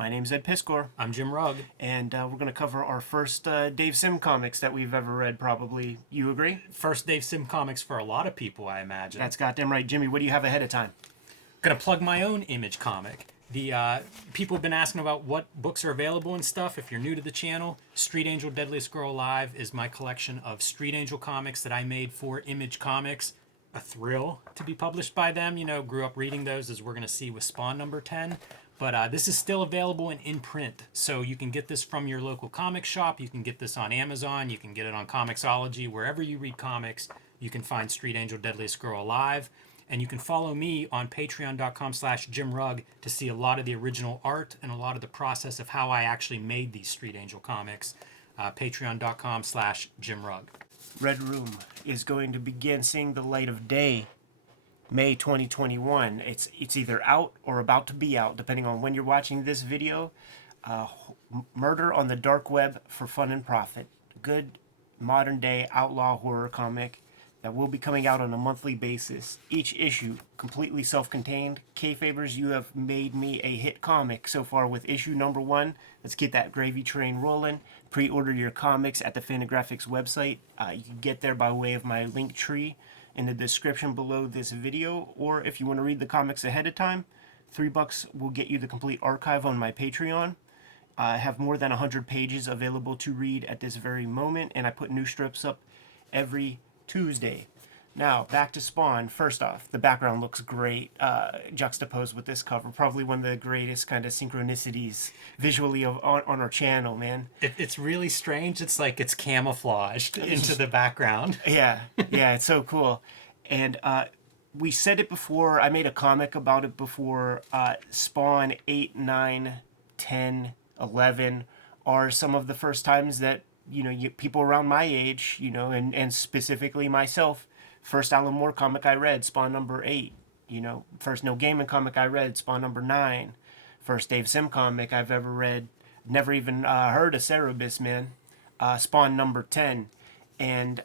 My name's Ed Piskor, I'm Jim Rugg. and we're going to cover our first Dave Sim comics that we've ever read, probably. You agree? First Dave Sim comics for a lot of people, I imagine. That's goddamn right. Jimmy, what do you have ahead of time? Gonna plug my own Image comic. The people have been asking about what books are available and stuff. If you're new to the channel, Street Angel Deadliest Girl Alive is my collection of Street Angel comics that I made for Image Comics. A thrill to be published by them. You know, grew up reading those, as we're going to see with Spawn number 10. But this is still available in print, so you can get this from your local comic shop. You can get this on Amazon. You can get it on Comixology. Wherever you read comics, you can find Street Angel Deadliest Girl Alive. And you can follow me on patreon.com/JimRugg to see a lot of the original art and a lot of the process of how I actually made these Street Angel comics. Patreon.com/JimRugg. Red Room is going to begin seeing the light of day May 2021. It's either out or about to be out, depending on when you're watching this video. Murder on the Dark Web for Fun and Profit. Good modern-day outlaw horror comic that will be coming out on a monthly basis. Each issue completely self-contained. Kayfabers, you have made me a hit comic so far with issue number 1. Let's get that gravy train rolling. Pre-order your comics at the Fantagraphics website. You can get there by way of my link tree in the description below this video, or if you want to read the comics ahead of time, $3 will get you the complete archive on my Patreon. I have more than 100 pages available to read at this very moment, and I put new strips up every Tuesday. Now, back to Spawn. First off, the background looks great, juxtaposed with this cover. Probably one of the greatest kind of synchronicities visually on our channel, man. It's really strange. It's like it's camouflaged into the background. Yeah, it's so cool. And we said it before. I made a comic about it before. Spawn 8, 9, 10, 11 are some of the first times that, people around my age, and specifically myself, first Alan Moore comic I read, Spawn number 8. First Neil Gaiman comic I read, Spawn number 9. First Dave Sim comic I've ever read, never even heard of CEREBUS, man. Spawn number 10. And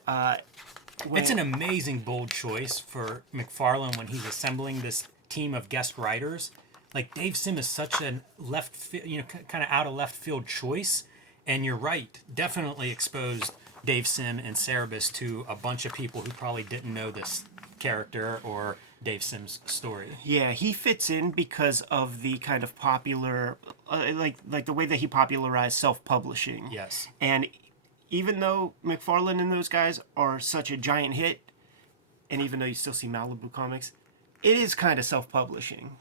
it's an amazing bold choice for McFarlane when he's assembling this team of guest writers. Like, Dave Sim is such a kind of out of left field choice. And you're right, definitely exposed Dave Sim and CEREBUS to a bunch of people who probably didn't know this character or Dave Sim's story. Yeah, he fits in because of the kind of popular, like the way that he popularized self-publishing. Yes. And even though McFarlane and those guys are such a giant hit, and even though you still see Malibu Comics, it is kind of self-publishing,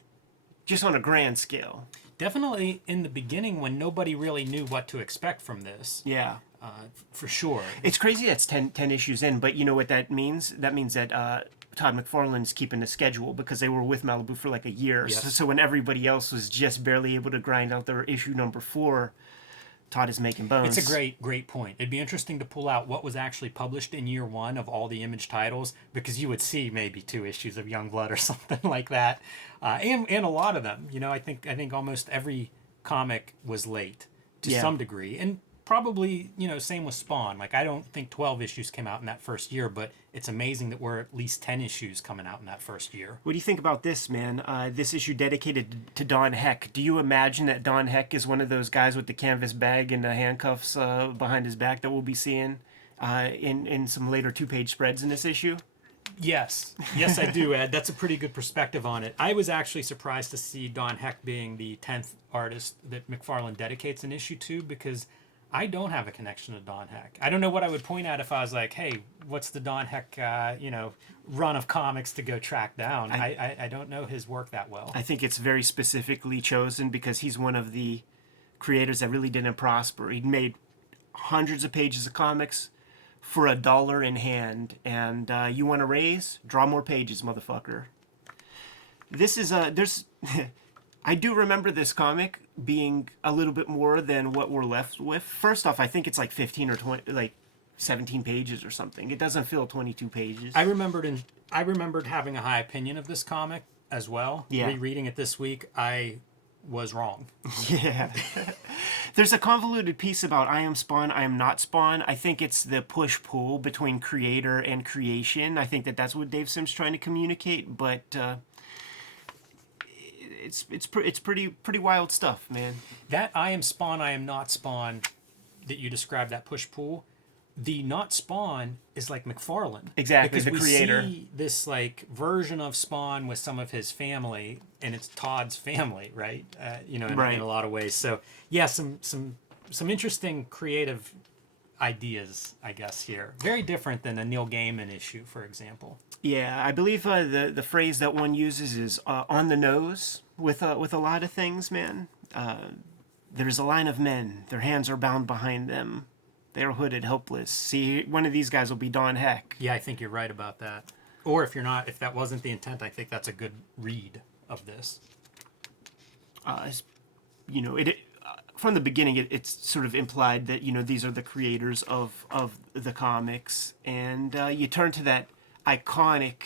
just on a grand scale. Definitely in the beginning when nobody really knew what to expect from this. Yeah. For sure. It's crazy that's 10 issues in, but you know what that means? That means that Todd McFarlane's keeping a schedule because they were with Malibu for like a year. Yes. So when everybody else was just barely able to grind out their issue number 4, Todd is making bones. It's a great point. It'd be interesting to pull out what was actually published in year 1 of all the Image titles, because you would see maybe 2 issues of Youngblood or something like that, and a lot of them. I think almost every comic was late to some degree, and probably same with Spawn. Like, I don't think 12 issues came out in that first year, but it's amazing that we're at least 10 issues coming out in that first year. What do you think about this, man? This issue dedicated to Don Heck. Do you imagine that Don Heck is one of those guys with the canvas bag and the handcuffs behind his back that we'll be seeing in some later 2-page spreads in this issue? Yes, I do, Ed. That's a pretty good perspective on it. I was actually surprised to see Don Heck being the 10th artist that McFarlane dedicates an issue to, because I don't have a connection to Don Heck. I don't know what I would point at if I was like, hey, what's the Don Heck, run of comics to go track down? I don't know his work that well. I think it's very specifically chosen because he's one of the creators that really didn't prosper. He made hundreds of pages of comics for $1 in hand, and you want to raise? Draw more pages, motherfucker. This is there's I do remember this comic being a little bit more than what we're left with. First off, I think it's like 15 or 20, like 17 pages or something. It doesn't feel 22 pages. I remembered having a high opinion of this comic as well. Yeah. Rereading it this week, I was wrong. Yeah. There's a convoluted piece about I am Spawn, I am not Spawn. I think it's the push-pull between creator and creation. I think that's what Dave Sim's trying to communicate, but it's pretty wild stuff, man. That I am Spawn, I am not Spawn that you described, that push pull, the not Spawn is like McFarlane. Exactly, because the we creator. see this like version of Spawn with some of his family, and it's Todd's family, right? In a lot of ways. So yeah, some interesting creative ideas, I guess, here. Very different than a Neil Gaiman issue, for example. Yeah, I believe the phrase that one uses is on the nose with a lot of things, man. There's a line of men. Their hands are bound behind them. They are hooded, helpless. See, one of these guys will be Don Heck. Yeah, I think you're right about that. Or if you're not, if that wasn't the intent, I think that's a good read of this. It from the beginning, it's sort of implied that these are the creators of the comics, and you turn to that iconic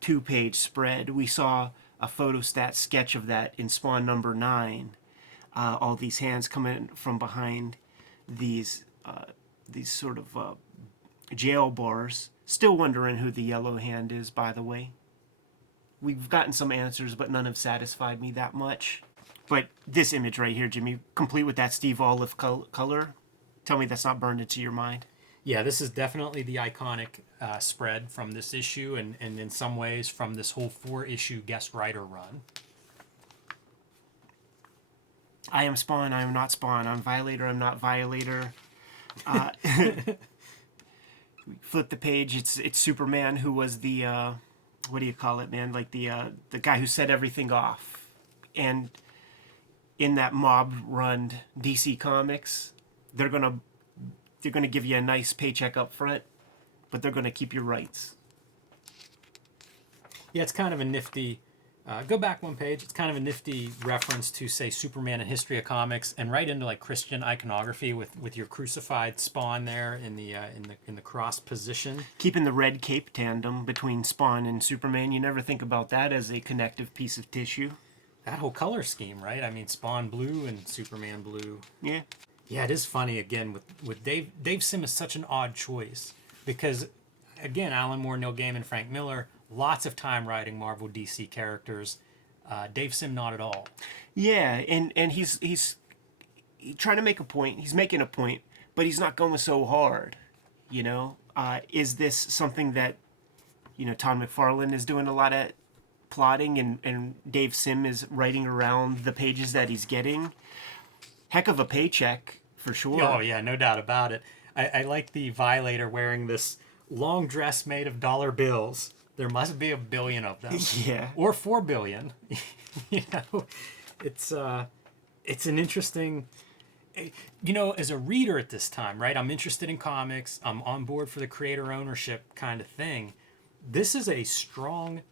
2-page spread. We saw a photostat sketch of that in Spawn #9. All these hands coming from behind these sort of jail bars. Still wondering who the yellow hand is, by the way. We've gotten some answers, but none have satisfied me that much. But this image right here, Jimmy, complete with that Steve Olive color, tell me that's not burned into your mind. Yeah, this is definitely the iconic spread from this issue, and in some ways from this whole 4-issue guest writer run. I am Spawn, I am not Spawn. I'm Violator, I'm not Violator. Flip the page, it's Superman, who was the, what do you call it, man? Like the guy who set everything off. And in that mob-run DC Comics, they're gonna give you a nice paycheck up front, but they're gonna keep your rights. Yeah, it's kind of a nifty. Go back one page. It's kind of a nifty reference to, say, Superman and History of Comics, and right into like Christian iconography with your crucified Spawn there in the cross position. Keeping the red cape tandem between Spawn and Superman, you never think about that as a connective piece of tissue. That whole color scheme, right? I mean, Spawn blue and Superman blue. Yeah. Yeah, it is funny again with Dave. Dave Sim is such an odd choice because, again, Alan Moore, Neil Gaiman, Frank Miller, lots of time writing Marvel DC characters. Dave Sim not at all. Yeah, and he's trying to make a point. He's making a point, but he's not going so hard. Is this something that Todd McFarlane is doing a lot of plotting, and Dave Sim is writing around the pages that he's getting? Heck of a paycheck for sure. Oh yeah, no doubt about it. I like the Violator wearing this long dress made of dollar bills. There must be 1 billion of them. Yeah. Or 4 billion. It's an interesting. As a reader at this time, right? I'm interested in comics. I'm on board for the creator ownership kind of thing. This is a strong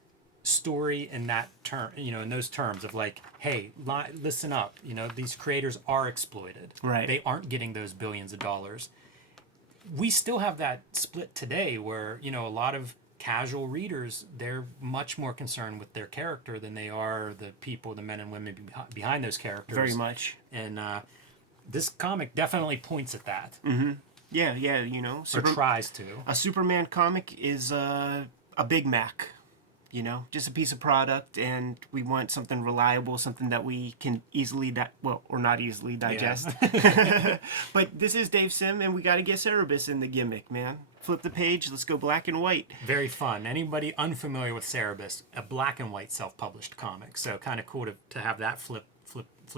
story in that term, in those terms of like, hey, listen up. These creators are exploited. Right. They aren't getting those billions of dollars. We still have that split today where, a lot of casual readers, they're much more concerned with their character than they are the people, the men and women behind those characters. Very much. And this comic definitely points at that. Mm-hmm. Yeah, Or tries to. A Superman comic is a Big Mac. Just a piece of product, and we want something reliable, something that we can easily, or not easily digest. Yeah. But this is Dave Sim, and we got to get CEREBUS in the gimmick, man. Flip the page, let's go black and white. Very fun. Anybody unfamiliar with CEREBUS, a black and white self-published comic, so kind of cool to have that flip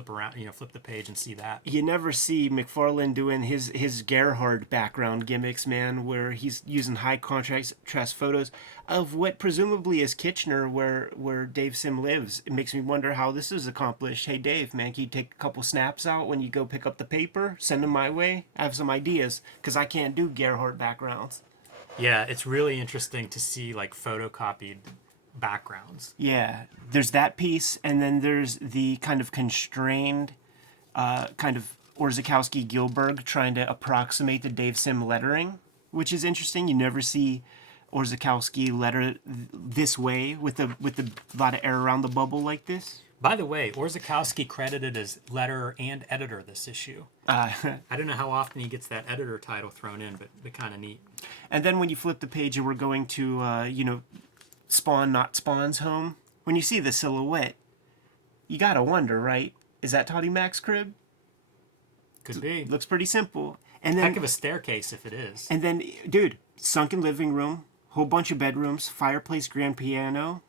around, flip the page and see that. You never see McFarlane doing his Gerhard background gimmicks, man, where he's using high contrast photos of what presumably is Kitchener, where Dave Sim lives. It makes me wonder how this is accomplished. Hey, Dave, man, can you take a couple snaps out when you go pick up the paper? Send them my way. I have some ideas, because I can't do Gerhard backgrounds. Yeah, it's really interesting to see, like, photocopied backgrounds. Yeah, there's that piece, and then there's the kind of constrained kind of Orzechowski-Gilberg trying to approximate the Dave Sim lettering, which is interesting. You never see Orzechowski letter this way with a lot of air around the bubble like this. By the way, Orzechowski credited as letterer and editor this issue. I don't know how often he gets that editor title thrown in, but kind of neat. And then when you flip the page and we're going to Spawn, not Spawn's home, when you see the silhouette, you gotta wonder, right? Is that Toddy Mac's crib? Could be. Looks pretty simple. And then, Heck of a staircase if it is. and then, dude, sunken living room, whole bunch of bedrooms, fireplace, grand piano,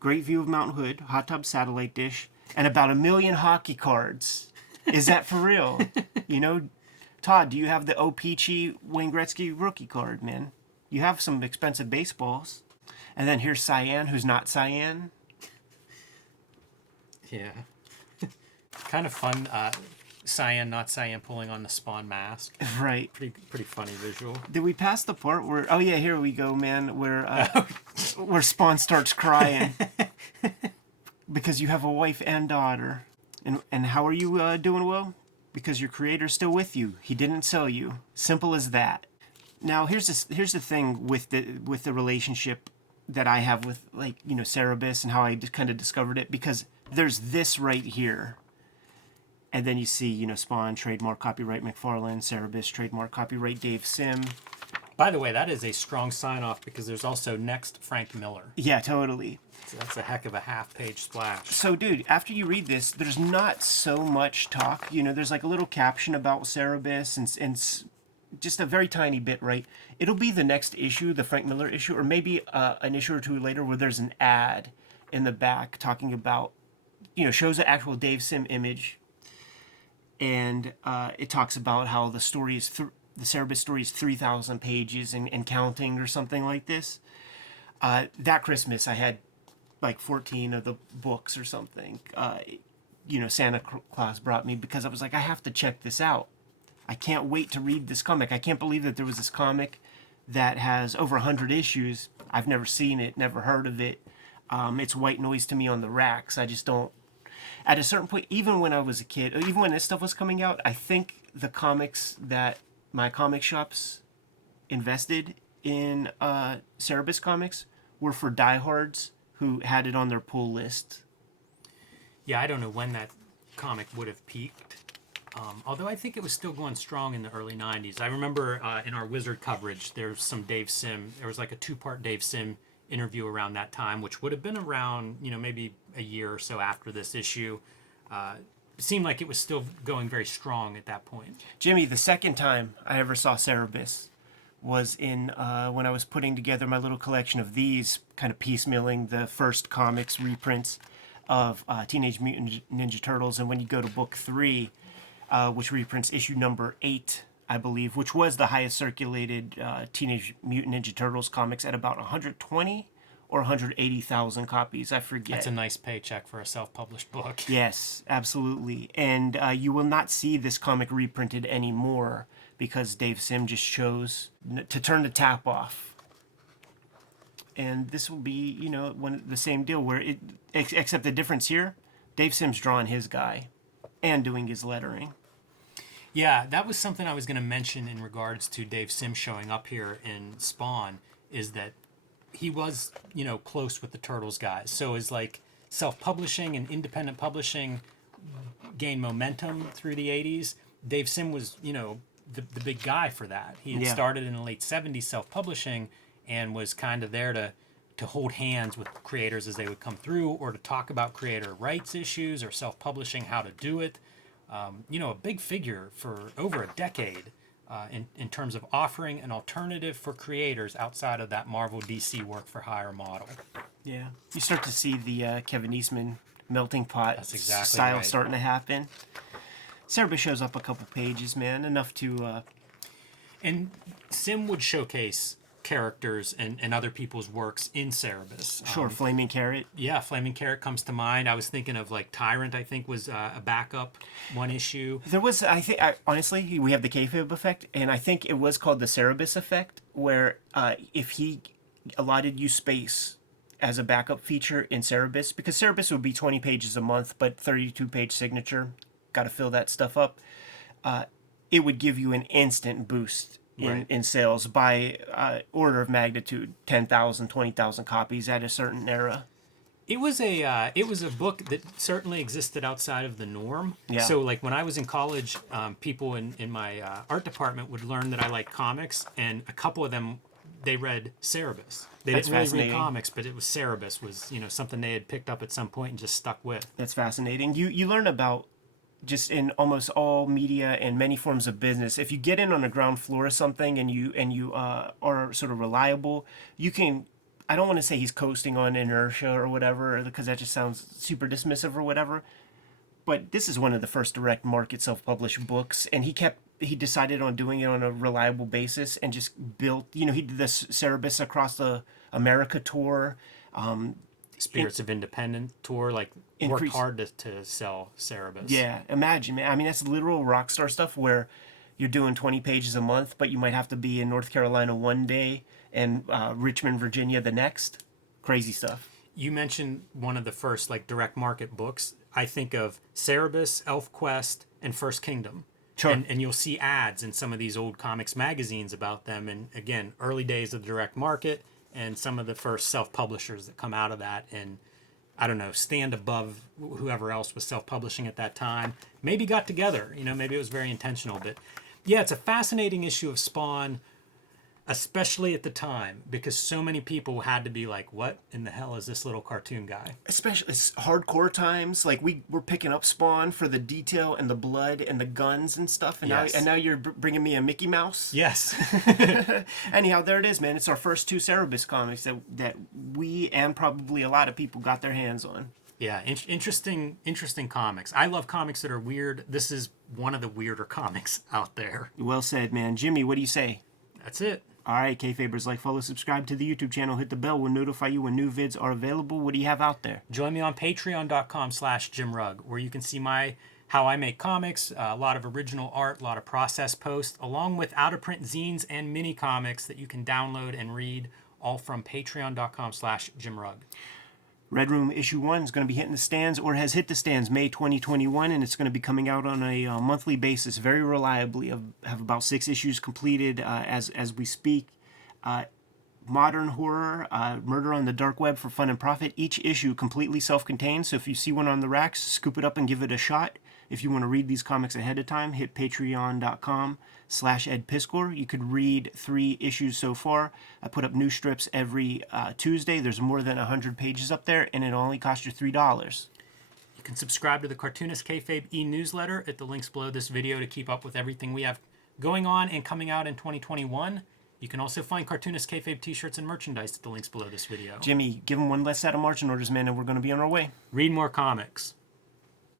great view of Mount Hood, hot tub, satellite dish, and about 1 million hockey cards. Is that for real? You know, Todd, do you have the O-Peachy Wayne Gretzky rookie card, man? You have some expensive baseballs. And then here's Cyan, who's not Cyan. Yeah. Kind of fun. Cyan, not Cyan, pulling on the Spawn mask. Right. Pretty funny visual. Did we pass the part where... Oh, yeah, here we go, man. Where Spawn starts crying. Because you have a wife and daughter. And how are you doing, Will? Because your creator's still with you. He didn't sell you. Simple as that. Now, here's the thing with the relationship that I have with, like, you know, CEREBUS and how I just kind of discovered it. Because there's this right here. And then you see, you know, Spawn, trademark, copyright McFarlane, CEREBUS, trademark, copyright Dave Sim. By the way, that is a strong sign-off because there's also next Frank Miller. Yeah, totally. So that's a heck of a half-page splash. So, dude, after you read this, there's not so much talk. You know, there's like a little caption about CEREBUS and just a very tiny bit, right? It'll be the next issue, the Frank Miller issue, or maybe an issue or two later where there's an ad in the back talking about, you know, shows an actual Dave Sim image. And it talks about how the story is the CEREBUS story is 3,000 pages and counting or something like this. That Christmas, I had like 14 of the books or something. You know, Santa Claus brought me because I was like, I have to check this out. I can't wait to read this comic. I can't believe that there was this comic that has over 100 issues. I've never seen it, never heard of it. It's white noise to me on the racks. I just don't. At a certain point, even when I was a kid, even when this stuff was coming out, I think the comics that my comic shops invested in CEREBUS comics were for diehards who had it on their pull list. Yeah, I don't know when that comic would have peaked. Although I think it was still going strong in the early 90s. I remember in our Wizard coverage, there's some Dave Sim. There was like a 2-part Dave Sim interview around that time, which would have been around, you know, maybe a year or so after this issue. It seemed like it was still going very strong at that point. Jimmy, the second time I ever saw CEREBUS was in when I was putting together my little collection of these, kind of piecemealing the first comics reprints of Teenage Mutant Ninja Turtles. And when you go to book 3, which reprints issue number 8, I believe, which was the highest circulated Teenage Mutant Ninja Turtles comics at about 120 or 180,000 copies. I forget. That's a nice paycheck for a self-published book. Yes, absolutely. And you will not see this comic reprinted anymore because Dave Sim just chose to turn the tap off. And this will be, you know, the same deal where except the difference here, Dave Sim's drawing his guy and doing his lettering. Yeah, that was something I was going to mention in regards to Dave Sim showing up here in Spawn, is that he was, you know, close with the Turtles guys. So is like self-publishing and independent publishing gained momentum through the 80s. Dave Sim was, you know, the big guy for that. He had started in the late 70s self-publishing and was kind of there to hold hands with creators as they would come through, or to talk about creator rights issues or self-publishing, how to do it. You know, a big figure for over a decade in terms of offering an alternative for creators outside of that Marvel DC work for hire model. Yeah. You start to see the Kevin Eastman melting pot exactly style right. starting to happen. CEREBUS shows up a couple pages, man, enough to... And Sim would showcase characters and other people's works in CEREBUS. Sure, Flaming Carrot. Yeah, Flaming Carrot comes to mind. I was thinking of like Tyrant, I think, was a backup one issue. There was, honestly, we have the Kayfabe effect, and I think it was called the CEREBUS effect, where if he allotted you space as a backup feature in CEREBUS, because CEREBUS would be 20 pages a month, but 32-page signature, got to fill that stuff up, it would give you an instant boost in sales by order of magnitude, 10,000, 20,000 copies at a certain era. It was a book that certainly existed outside of the norm. Yeah. So like when I was in college, people in my art department would learn that I liked comics, and a couple of them they read CEREBUS. They That's didn't really read fascinating. comics, but it was CEREBUS was something they had picked up at some point and just stuck with. That's fascinating. You learn about just in almost all media and many forms of business. If you get in on the ground floor of something and you are sort of reliable, you can. I don't want to say he's coasting on inertia or whatever, because that just sounds super dismissive or whatever. But this is one of the first direct market self-published books, and he decided on doing it on a reliable basis and just built. He did the Cerebus Across the America tour. Spirits of Independent tour, like worked hard to sell CEREBUS. Yeah, imagine, man. I mean, that's literal rock star stuff where you're doing 20 pages a month, but you might have to be in North Carolina one day and Richmond, Virginia the next. Crazy stuff. You mentioned one of the first like direct market books. I think of CEREBUS, ElfQuest, and First Kingdom. Sure. And you'll see ads in some of these old comics magazines about them. And again, early days of the direct market and some of the first self-publishers that come out of that. And I don't know, stand above whoever else was self-publishing at that time. Maybe got together, maybe it was very intentional. But yeah, it's a fascinating issue of Spawn, especially at the time, because so many people had to be like, what in the hell is this little cartoon guy? Especially it's hardcore times. Like we're picking up Spawn for the detail and the blood and the guns and stuff. And Yes. now you're bringing me a Mickey Mouse. Yes. Anyhow, there it is, man. It's our first two Cerebus comics that we and probably a lot of people got their hands on. Yeah, interesting comics. I love comics that are weird. This is one of the weirder comics out there. Well said, man. Jimmy, what do you say? That's it. All right, Kayfabers, like, follow, subscribe to the YouTube channel, hit the bell. We'll notify you when new vids are available. What do you have out there? Join me on patreon.com/JimRugg, where you can see how I make comics, a lot of original art, a lot of process posts, along with out-of-print zines and mini comics that you can download and read, all from patreon.com/JimRugg. Red Room issue 1 is going to be hitting the stands, or has hit the stands, May 2021, and it's going to be coming out on a monthly basis, very reliably. I have about 6 issues completed as we speak. Modern horror, murder on the dark web for fun and profit. Each issue completely self-contained, so if you see one on the racks, scoop it up and give it a shot. If you want to read these comics ahead of time, hit patreon.com/edpiskor. You could read 3 issues so far. I put up new strips every Tuesday. There's more than 100 pages up there, and it only costs you $3. You can subscribe to the Cartoonist Kayfabe e-newsletter at the links below this video to keep up with everything we have going on and coming out in 2021. You can also find Cartoonist Kayfabe t-shirts and merchandise at the links below this video. Jimmy, give them one less set of marching orders, man, and we're going to be on our way. Read more comics.